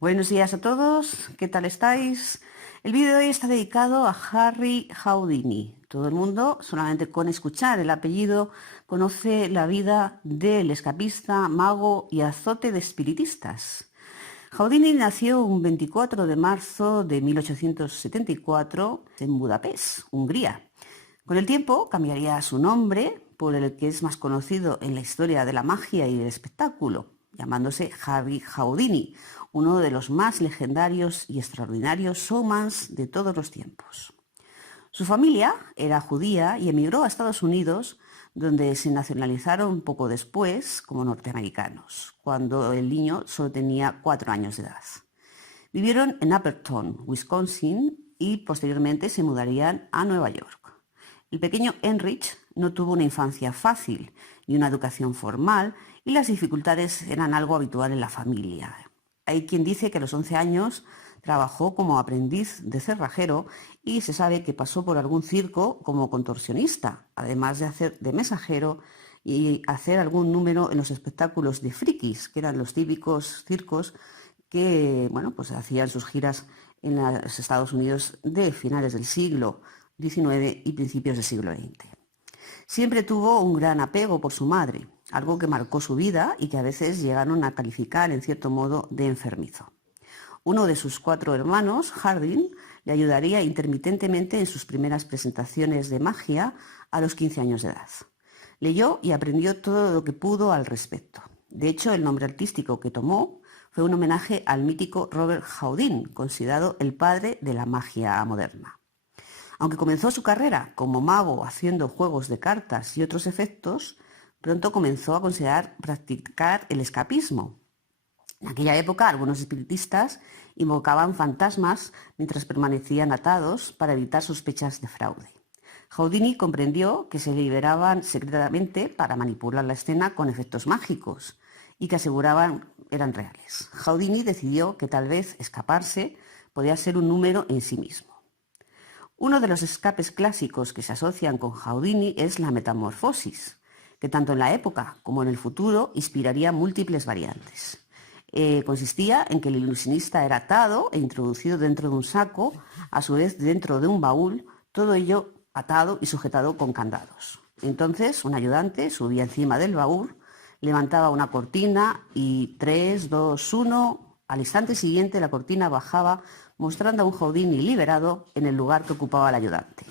Buenos días a todos, ¿qué tal estáis? El vídeo de hoy está dedicado a Harry Houdini. Todo el mundo, solamente con escuchar el apellido, conoce la vida del escapista, mago y azote de espiritistas. Houdini nació un 24 de marzo de 1874 en Budapest, Hungría. Con el tiempo cambiaría su nombre por el que es más conocido en la historia de la magia y el espectáculo, llamándose Harry Houdini, uno de los más legendarios y extraordinarios showmans de todos los tiempos. Su familia era judía y emigró a Estados Unidos, donde se nacionalizaron poco después como norteamericanos, cuando el niño solo tenía 4 años de edad. Vivieron en Appleton, Wisconsin, y posteriormente se mudarían a Nueva York. El pequeño Heinrich no tuvo una infancia fácil ni una educación formal, y las dificultades eran algo habitual en la familia. Hay quien dice que a los 11 años trabajó como aprendiz de cerrajero y se sabe que pasó por algún circo como contorsionista, además de hacer de mensajero y hacer algún número en los espectáculos de frikis, que eran los típicos circos que pues hacían sus giras en los Estados Unidos de finales del siglo XIX y principios del siglo XX. Siempre tuvo un gran apego por su madre, algo que marcó su vida y que a veces llegaron a calificar en cierto modo de enfermizo. Uno de sus 4 hermanos, Hardin, le ayudaría intermitentemente en sus primeras presentaciones de magia a los 15 años de edad. Leyó y aprendió todo lo que pudo al respecto. De hecho, el nombre artístico que tomó fue un homenaje al mítico Robert Houdin, considerado el padre de la magia moderna. Aunque comenzó su carrera como mago haciendo juegos de cartas y otros efectos, pronto comenzó a considerar practicar el escapismo. En aquella época, algunos espiritistas invocaban fantasmas mientras permanecían atados para evitar sospechas de fraude. Houdini comprendió que se liberaban secretamente para manipular la escena con efectos mágicos y que aseguraban eran reales. Houdini decidió que tal vez escaparse podía ser un número en sí mismo. Uno de los escapes clásicos que se asocian con Houdini es la metamorfosis, que tanto en la época como en el futuro inspiraría múltiples variantes. Consistía en que el ilusionista era atado e introducido dentro de un saco, a su vez dentro de un baúl, todo ello atado y sujetado con candados. Entonces un ayudante subía encima del baúl, levantaba una cortina y 3, 2, 1, al instante siguiente la cortina bajaba mostrando a un Houdini liberado en el lugar que ocupaba el ayudante.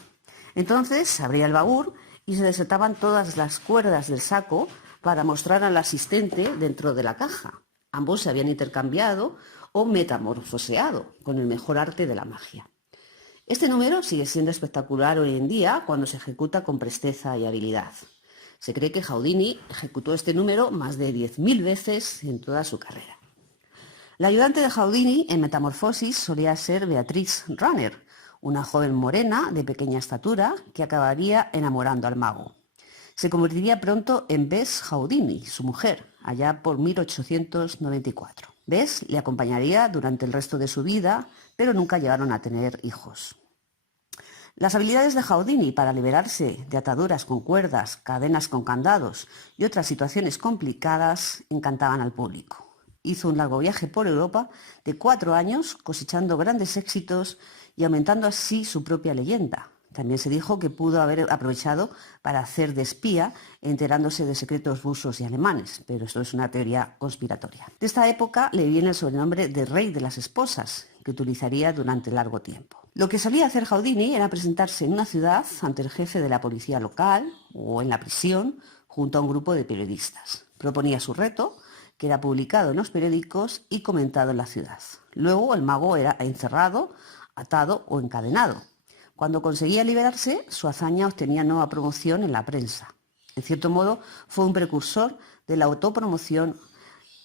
Entonces se abría el baúl y se desataban todas las cuerdas del saco para mostrar al asistente dentro de la caja. Ambos se habían intercambiado o metamorfoseado con el mejor arte de la magia. Este número sigue siendo espectacular hoy en día cuando se ejecuta con presteza y habilidad. Se cree que Houdini ejecutó este número más de 10.000 veces en toda su carrera. La ayudante de Houdini en Metamorfosis solía ser Beatrice Runner, una joven morena de pequeña estatura que acabaría enamorando al mago. Se convertiría pronto en Bess Houdini, su mujer, allá por 1894. Bess le acompañaría durante el resto de su vida, pero nunca llegaron a tener hijos. Las habilidades de Houdini para liberarse de ataduras con cuerdas, cadenas con candados y otras situaciones complicadas encantaban al público. Hizo un largo viaje por Europa de 4 años, cosechando grandes éxitos y aumentando así su propia leyenda. También se dijo que pudo haber aprovechado para hacer de espía, enterándose de secretos rusos y alemanes, pero esto es una teoría conspiratoria. De esta época le viene el sobrenombre de Rey de las Esposas, que utilizaría durante largo tiempo. Lo que solía hacer Houdini era presentarse en una ciudad ante el jefe de la policía local o en la prisión junto a un grupo de periodistas. Proponía su reto, que era publicado en los periódicos y comentado en la ciudad. Luego el mago era encerrado, atado o encadenado. Cuando conseguía liberarse, su hazaña obtenía nueva promoción en la prensa. En cierto modo, fue un precursor de la autopromoción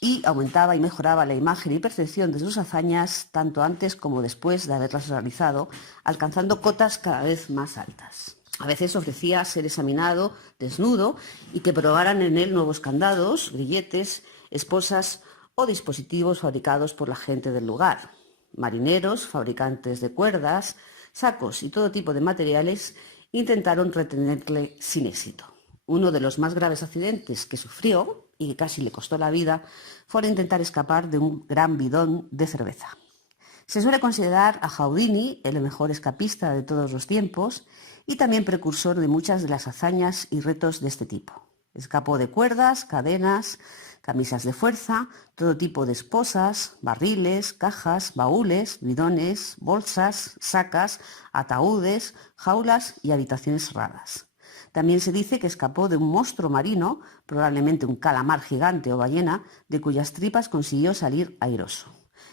y aumentaba y mejoraba la imagen y percepción de sus hazañas tanto antes como después de haberlas realizado, alcanzando cotas cada vez más altas. A veces ofrecía ser examinado desnudo y que probaran en él nuevos candados, grilletes, esposas o dispositivos fabricados por la gente del lugar. Marineros, fabricantes de cuerdas, sacos y todo tipo de materiales intentaron retenerle sin éxito. Uno de los más graves accidentes que sufrió y que casi le costó la vida, fue al intentar escapar de un gran bidón de cerveza. Se suele considerar a Houdini el mejor escapista de todos los tiempos y también precursor de muchas de las hazañas y retos de este tipo. Escapó de cuerdas, cadenas, camisas de fuerza, todo tipo de esposas, barriles, cajas, baúles, bidones, bolsas, sacas, ataúdes, jaulas y habitaciones cerradas. También se dice que escapó de un monstruo marino, probablemente un calamar gigante o ballena, de cuyas tripas consiguió salir airoso.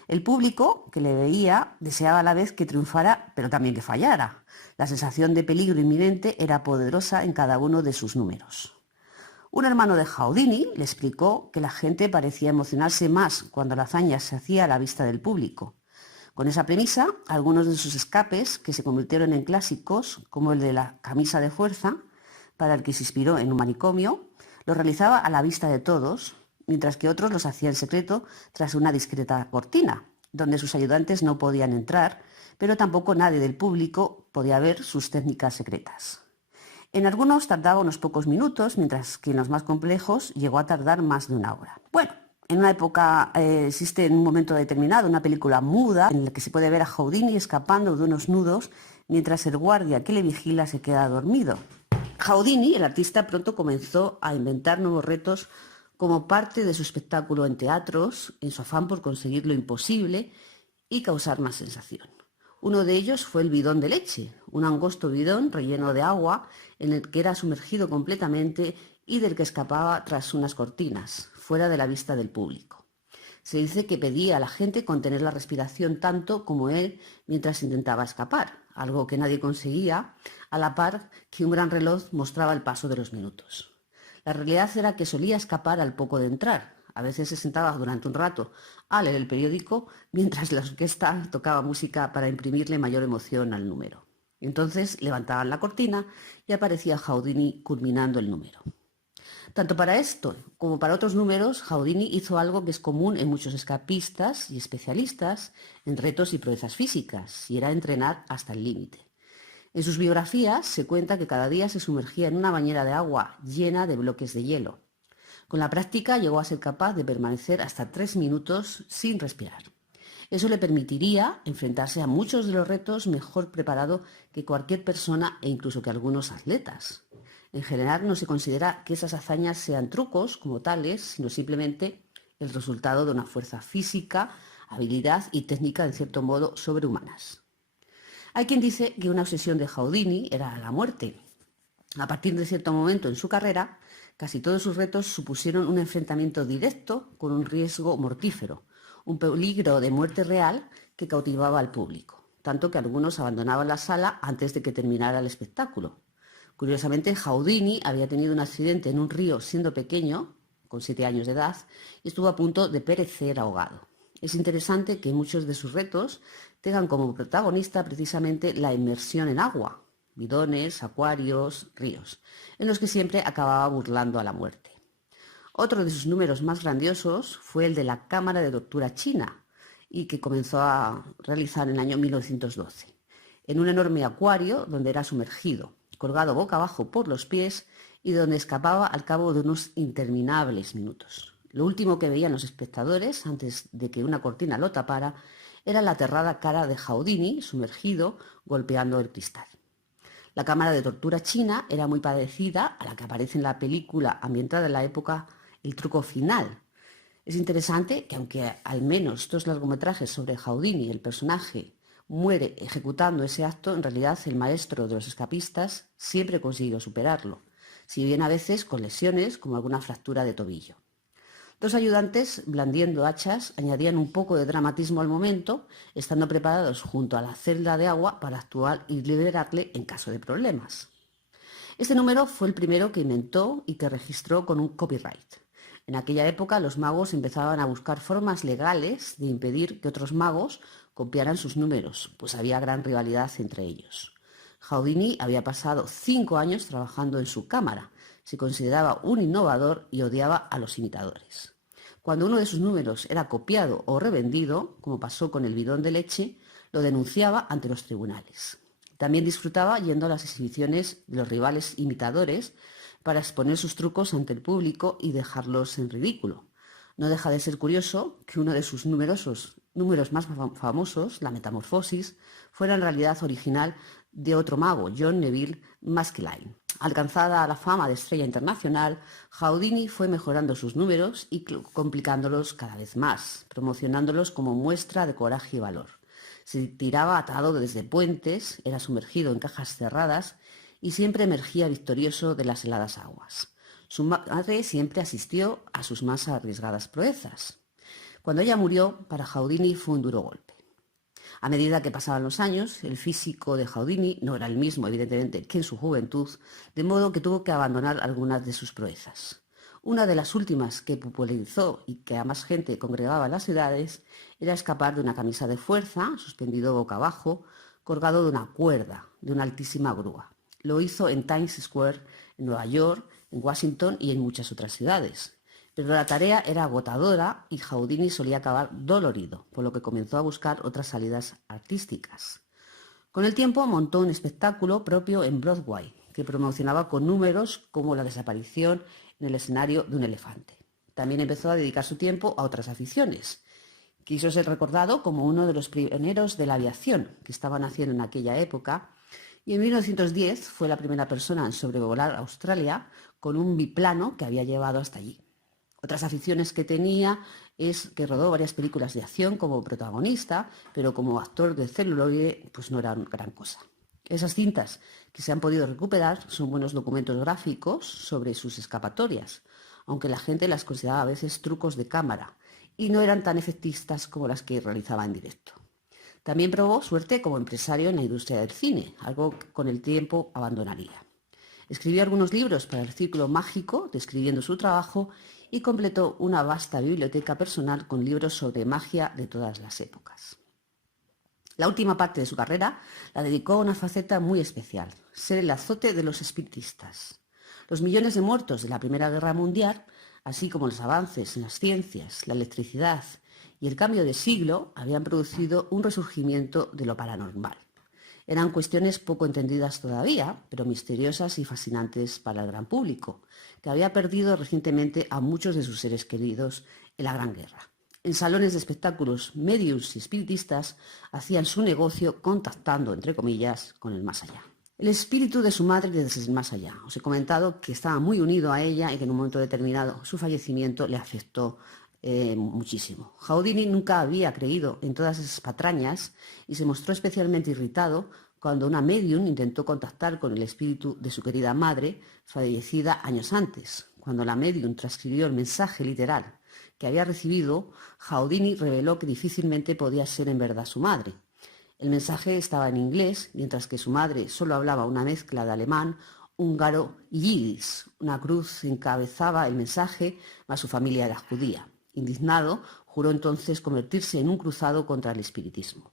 El público que le veía deseaba a la vez que triunfara, pero también que fallara. La sensación de peligro inminente era poderosa en cada uno de sus números. Un hermano de Houdini le explicó que la gente parecía emocionarse más cuando la hazaña se hacía a la vista del público. Con esa premisa, algunos de sus escapes, que se convirtieron en clásicos, como el de la camisa de fuerza, para el que se inspiró en un manicomio, los realizaba a la vista de todos, mientras que otros los hacía en secreto tras una discreta cortina, donde sus ayudantes no podían entrar, pero tampoco nadie del público podía ver sus técnicas secretas. En algunos tardaba unos pocos minutos, mientras que en los más complejos llegó a tardar más de una hora. Bueno, en una época existe en un momento determinado una película muda en la que se puede ver a Houdini escapando de unos nudos mientras el guardia que le vigila se queda dormido. Houdini, el artista, pronto comenzó a inventar nuevos retos como parte de su espectáculo en teatros, en su afán por conseguir lo imposible y causar más sensación. Uno de ellos fue el bidón de leche, un angosto bidón relleno de agua en el que era sumergido completamente y del que escapaba tras unas cortinas, fuera de la vista del público. Se dice que pedía a la gente contener la respiración tanto como él mientras intentaba escapar, algo que nadie conseguía, a la par que un gran reloj mostraba el paso de los minutos. La realidad era que solía escapar al poco de entrar. A veces se sentaba durante un rato a leer el periódico mientras la orquesta tocaba música para imprimirle mayor emoción al número. Entonces levantaban la cortina y aparecía Houdini culminando el número. Tanto para esto como para otros números, Houdini hizo algo que es común en muchos escapistas y especialistas en retos y proezas físicas, y era entrenar hasta el límite. En sus biografías se cuenta que cada día se sumergía en una bañera de agua llena de bloques de hielo. Con la práctica llegó a ser capaz de permanecer hasta 3 minutos sin respirar. Eso le permitiría enfrentarse a muchos de los retos mejor preparado que cualquier persona e incluso que algunos atletas. En general no se considera que esas hazañas sean trucos como tales, sino simplemente el resultado de una fuerza física, habilidad y técnica en cierto modo sobrehumanas. Hay quien dice que una obsesión de Houdini era la muerte. A partir de cierto momento en su carrera, casi todos sus retos supusieron un enfrentamiento directo con un riesgo mortífero, un peligro de muerte real que cautivaba al público, tanto que algunos abandonaban la sala antes de que terminara el espectáculo. Curiosamente, Houdini había tenido un accidente en un río siendo pequeño, con 7 años de edad, y estuvo a punto de perecer ahogado. Es interesante que muchos de sus retos tengan como protagonista precisamente la inmersión en agua, bidones, acuarios, ríos, en los que siempre acababa burlando a la muerte. Otro de sus números más grandiosos fue el de la cámara de tortura china, y que comenzó a realizar en el año 1912, en un enorme acuario donde era sumergido, colgado boca abajo por los pies y donde escapaba al cabo de unos interminables minutos. Lo último que veían los espectadores, antes de que una cortina lo tapara, era la aterrada cara de Houdini sumergido golpeando el cristal. La cámara de tortura china era muy parecida a la que aparece en la película ambientada en la época El truco final. Es interesante que aunque al menos 2 largometrajes sobre Houdini, el personaje, muere ejecutando ese acto, en realidad el maestro de los escapistas siempre consiguió superarlo, si bien a veces con lesiones como alguna fractura de tobillo. 2 ayudantes, blandiendo hachas, añadían un poco de dramatismo al momento, estando preparados junto a la celda de agua para actuar y liberarle en caso de problemas. Este número fue el primero que inventó y que registró con un copyright. En aquella época los magos empezaban a buscar formas legales de impedir que otros magos copiaran sus números, pues había gran rivalidad entre ellos. Houdini había pasado 5 años trabajando en su cámara, se consideraba un innovador y odiaba a los imitadores. Cuando uno de sus números era copiado o revendido, como pasó con el bidón de leche, lo denunciaba ante los tribunales. También disfrutaba yendo a las exhibiciones de los rivales imitadores para exponer sus trucos ante el público y dejarlos en ridículo. No deja de ser curioso que uno de sus numerosos números más famosos, la Metamorfosis, fuera en realidad original de otro mago, John Neville Maskelyne. Alcanzada la fama de estrella internacional, Houdini fue mejorando sus números y complicándolos cada vez más, promocionándolos como muestra de coraje y valor. Se tiraba atado desde puentes, era sumergido en cajas cerradas y siempre emergía victorioso de las heladas aguas. Su madre siempre asistió a sus más arriesgadas proezas. Cuando ella murió, para Houdini fue un duro golpe. A medida que pasaban los años, el físico de Houdini no era el mismo, evidentemente, que en su juventud, de modo que tuvo que abandonar algunas de sus proezas. Una de las últimas que popularizó y que a más gente congregaba en las ciudades era escapar de una camisa de fuerza, suspendido boca abajo, colgado de una cuerda, de una altísima grúa. Lo hizo en Times Square, en Nueva York, en Washington y en muchas otras ciudades. Pero la tarea era agotadora y Houdini solía acabar dolorido, por lo que comenzó a buscar otras salidas artísticas. Con el tiempo montó un espectáculo propio en Broadway, que promocionaba con números como la desaparición en el escenario de un elefante. También empezó a dedicar su tiempo a otras aficiones. Quiso ser recordado como uno de los pioneros de la aviación que estaban haciendo en aquella época, y en 1910 fue la primera persona en sobrevolar Australia con un biplano que había llevado hasta allí. Otras aficiones que tenía es que rodó varias películas de acción como protagonista, pero como actor de celuloide pues no era gran cosa. Esas cintas que se han podido recuperar son buenos documentos gráficos sobre sus escapatorias, aunque la gente las consideraba a veces trucos de cámara y no eran tan efectistas como las que realizaba en directo. También probó suerte como empresario en la industria del cine, algo que con el tiempo abandonaría. Escribió algunos libros para el Círculo Mágico, describiendo su trabajo, y completó una vasta biblioteca personal con libros sobre magia de todas las épocas. La última parte de su carrera la dedicó a una faceta muy especial, ser el azote de los espiritistas. Los millones de muertos de la Primera Guerra Mundial, así como los avances en las ciencias, la electricidad y el cambio de siglo, habían producido un resurgimiento de lo paranormal. Eran cuestiones poco entendidas todavía, pero misteriosas y fascinantes para el gran público, que había perdido recientemente a muchos de sus seres queridos en la Gran Guerra. En salones de espectáculos, médiums y espiritistas hacían su negocio contactando, entre comillas, con el más allá. El espíritu de su madre desde el más allá. Os he comentado que estaba muy unido a ella y que en un momento determinado su fallecimiento le afectó muchísimo. Houdini nunca había creído en todas esas patrañas y se mostró especialmente irritado cuando una medium intentó contactar con el espíritu de su querida madre, fallecida años antes. Cuando la medium transcribió el mensaje literal que había recibido, Houdini reveló que difícilmente podía ser en verdad su madre. El mensaje estaba en inglés, mientras que su madre solo hablaba una mezcla de alemán, húngaro y yidis. Una cruz encabezaba el mensaje, mas su familia era judía. Indignado, juró entonces convertirse en un cruzado contra el espiritismo.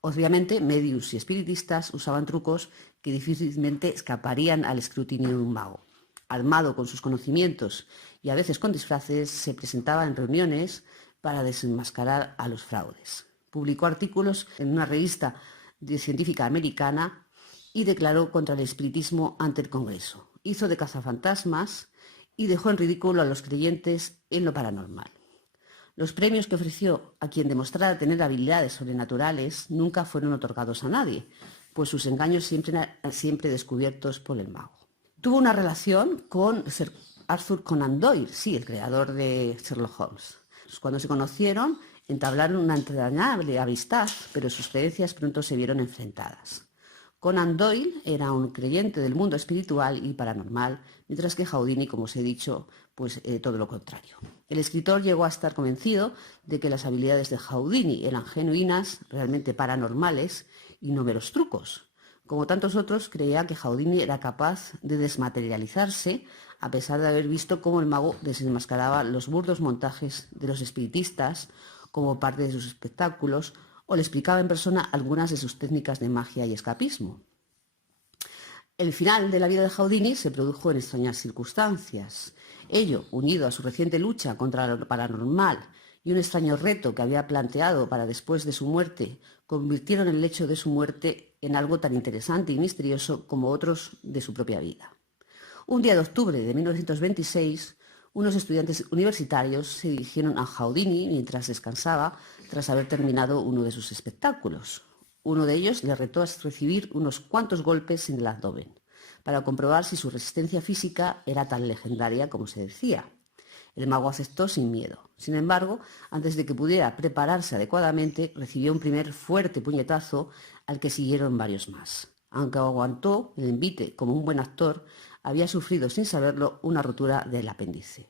Obviamente, médiums y espiritistas usaban trucos que difícilmente escaparían al escrutinio de un mago. Armado con sus conocimientos y a veces con disfraces, se presentaba en reuniones para desenmascarar a los fraudes. Publicó artículos en una revista científica americana y declaró contra el espiritismo ante el Congreso. Hizo de cazafantasmas y dejó en ridículo a los creyentes en lo paranormal. Los premios que ofreció a quien demostrara tener habilidades sobrenaturales nunca fueron otorgados a nadie, pues sus engaños siempre descubiertos por el mago. Tuvo una relación con Sir Arthur Conan Doyle, sí, el creador de Sherlock Holmes. Cuando se conocieron, entablaron una entrañable amistad, pero sus creencias pronto se vieron enfrentadas. Conan Doyle era un creyente del mundo espiritual y paranormal, mientras que Houdini, como os he dicho, pues todo lo contrario. El escritor llegó a estar convencido de que las habilidades de Houdini eran genuinas, realmente paranormales y no meros trucos. Como tantos otros, creía que Houdini era capaz de desmaterializarse, a pesar de haber visto cómo el mago desenmascaraba los burdos montajes de los espiritistas como parte de sus espectáculos, o le explicaba en persona algunas de sus técnicas de magia y escapismo. El final de la vida de Houdini se produjo en extrañas circunstancias. Ello, unido a su reciente lucha contra lo paranormal y un extraño reto que había planteado para después de su muerte, convirtieron el hecho de su muerte en algo tan interesante y misterioso como otros de su propia vida. Un día de octubre de 1926, unos estudiantes universitarios se dirigieron a Houdini mientras descansaba tras haber terminado uno de sus espectáculos. Uno de ellos le retó a recibir unos cuantos golpes en el abdomen, para comprobar si su resistencia física era tan legendaria como se decía. El mago aceptó sin miedo. Sin embargo, antes de que pudiera prepararse adecuadamente, recibió un primer fuerte puñetazo al que siguieron varios más. Aunque aguantó el envite como un buen actor, había sufrido sin saberlo una rotura del apéndice.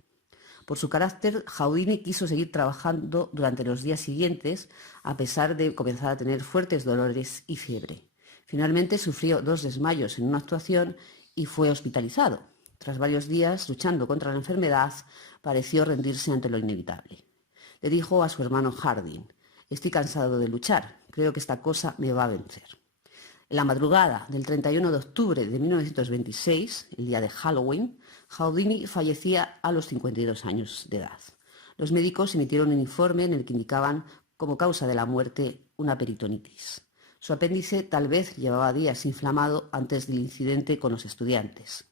Por su carácter, Houdini quiso seguir trabajando durante los días siguientes, a pesar de comenzar a tener fuertes dolores y fiebre. Finalmente sufrió 2 desmayos en una actuación y fue hospitalizado. Tras varios días luchando contra la enfermedad, pareció rendirse ante lo inevitable. Le dijo a su hermano Hardin: «Estoy cansado de luchar, creo que esta cosa me va a vencer». En la madrugada del 31 de octubre de 1926, el día de Halloween, Houdini fallecía a los 52 años de edad. Los médicos emitieron un informe en el que indicaban como causa de la muerte una peritonitis. Su apéndice tal vez llevaba días inflamado antes del incidente con los estudiantes.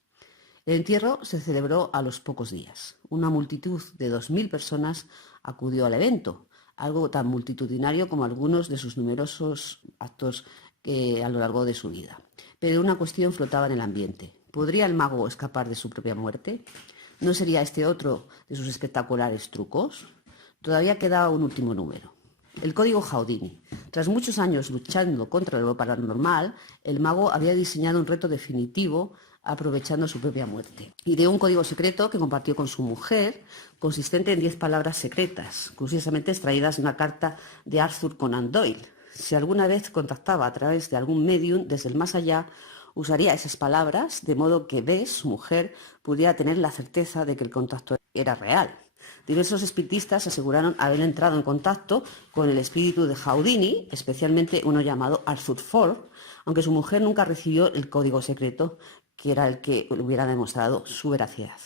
El entierro se celebró a los pocos días. Una multitud de 2.000 personas acudió al evento, algo tan multitudinario como algunos de sus numerosos actos a lo largo de su vida. Pero una cuestión flotaba en el ambiente. ¿Podría el mago escapar de su propia muerte? ¿No sería este otro de sus espectaculares trucos? Todavía quedaba un último número. El código Houdini. Tras muchos años luchando contra lo paranormal, el mago había diseñado un reto definitivo aprovechando su propia muerte. Ideó un código secreto que compartió con su mujer, consistente en 10 palabras secretas, curiosamente extraídas de una carta de Arthur Conan Doyle. Si alguna vez contactaba a través de algún medium desde el más allá, usaría esas palabras, de modo que Bess, su mujer, pudiera tener la certeza de que el contacto era real. Diversos espiritistas aseguraron haber entrado en contacto con el espíritu de Houdini, especialmente uno llamado Arthur Ford, aunque su mujer nunca recibió el código secreto, que era el que hubiera demostrado su veracidad.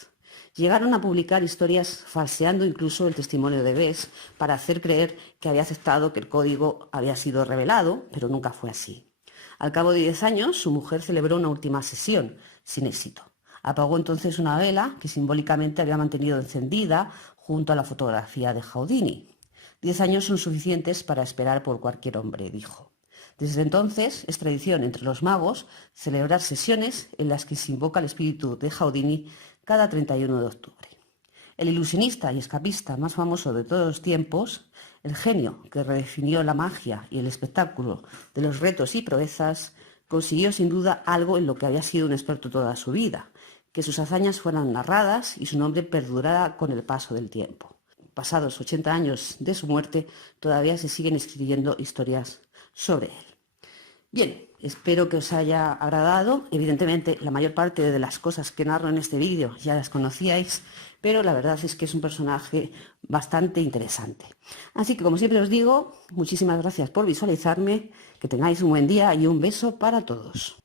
Llegaron a publicar historias falseando incluso el testimonio de Bess para hacer creer que había aceptado que el código había sido revelado, pero nunca fue así. Al cabo de 10 años, su mujer celebró una última sesión, sin éxito. Apagó entonces una vela que simbólicamente había mantenido encendida junto a la fotografía de Houdini. 10 años son suficientes para esperar por cualquier hombre, dijo. Desde entonces es tradición entre los magos celebrar sesiones en las que se invoca el espíritu de Houdini cada 31 de octubre. El ilusionista y escapista más famoso de todos los tiempos, el genio que redefinió la magia y el espectáculo de los retos y proezas, consiguió sin duda algo en lo que había sido un experto toda su vida: que sus hazañas fueran narradas y su nombre perdurara con el paso del tiempo. Pasados 80 años de su muerte, todavía se siguen escribiendo historias sobre él. Bien, espero que os haya agradado. Evidentemente, la mayor parte de las cosas que narro en este vídeo ya las conocíais, pero la verdad es que es un personaje bastante interesante. Así que, como siempre os digo, muchísimas gracias por visualizarme, que tengáis un buen día y un beso para todos.